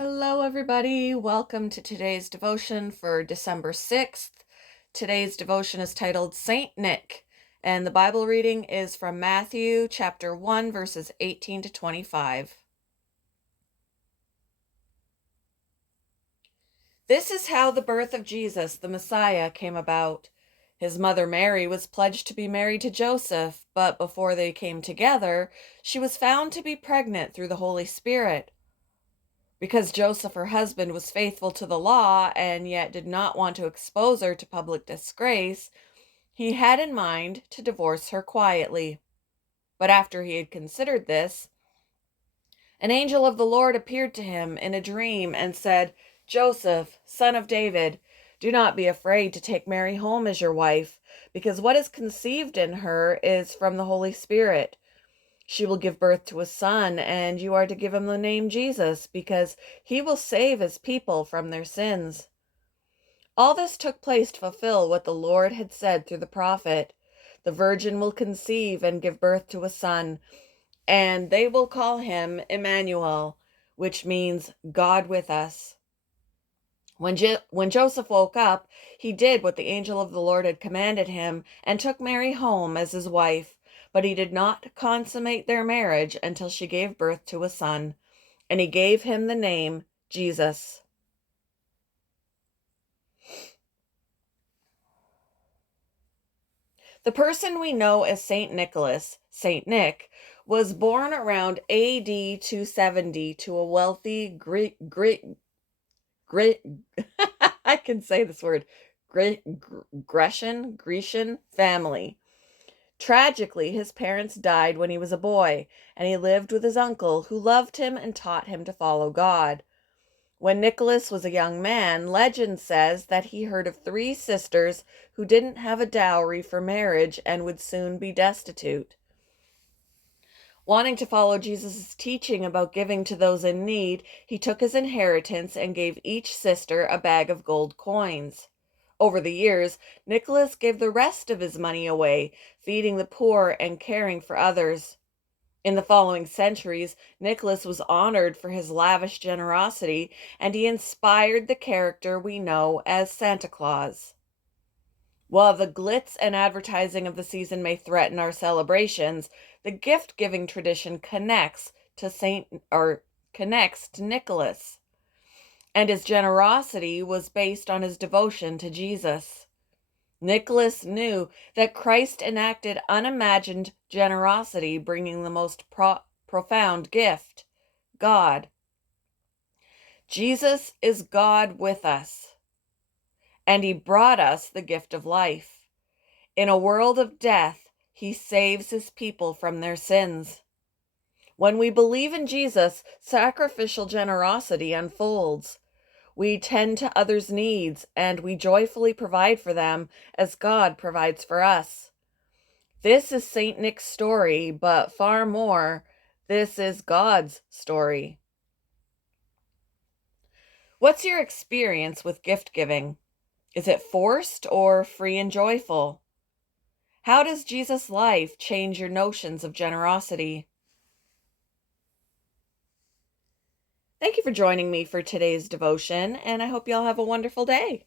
Hello, everybody. Welcome to today's devotion for December 6th. Today's devotion is titled Saint Nick, and the Bible reading is from Matthew chapter 1, verses 18 to 25. This is how the birth of Jesus, the Messiah, came about. His mother Mary was pledged to be married to Joseph, but before they came together, she was found to be pregnant through the Holy Spirit. Because Joseph, her husband, was faithful to the law and yet did not want to expose her to public disgrace, he had in mind to divorce her quietly. But after he had considered this, an angel of the Lord appeared to him in a dream and said, "Joseph, son of David, do not be afraid to take Mary home as your wife, because what is conceived in her is from the Holy Spirit. She will give birth to a son, and you are to give him the name Jesus, because he will save his people from their sins." All this took place to fulfill what the Lord had said through the prophet. The virgin will conceive and give birth to a son, and they will call him Emmanuel, which means God with us. When Joseph woke up, he did what the angel of the Lord had commanded him and took Mary home as his wife, but he did not consummate their marriage until she gave birth to a son, and he gave him the name Jesus. The person we know as Saint Nicholas, Saint Nick, was born around AD 270 to a wealthy Greek I can say this word, Grecian family. Tragically, his parents died when he was a boy, and he lived with his uncle, who loved him and taught him to follow God. When Nicholas was a young man, legend says that he heard of three sisters who didn't have a dowry for marriage and would soon be destitute. Wanting to follow Jesus' teaching about giving to those in need, he took his inheritance and gave each sister a bag of gold coins. Over the years, Nicholas gave the rest of his money away, feeding the poor and caring for others. In the following centuries, Nicholas was honored for his lavish generosity, and he inspired the character we know as Santa Claus. While the glitz and advertising of the season may threaten our celebrations, the gift-giving tradition connects to Nicholas, and his generosity was based on his devotion to Jesus. Nicholas knew that Christ enacted unimagined generosity, bringing the most profound gift, God. Jesus is God with us, and he brought us the gift of life. In a world of death, he saves his people from their sins. When we believe in Jesus, sacrificial generosity unfolds. We tend to others' needs, and we joyfully provide for them as God provides for us. This is Saint Nick's story, but far more, this is God's story. What's your experience with gift giving? Is it forced or free and joyful? How does Jesus' life change your notions of generosity? Thank you for joining me for today's devotion, and I hope you all have a wonderful day.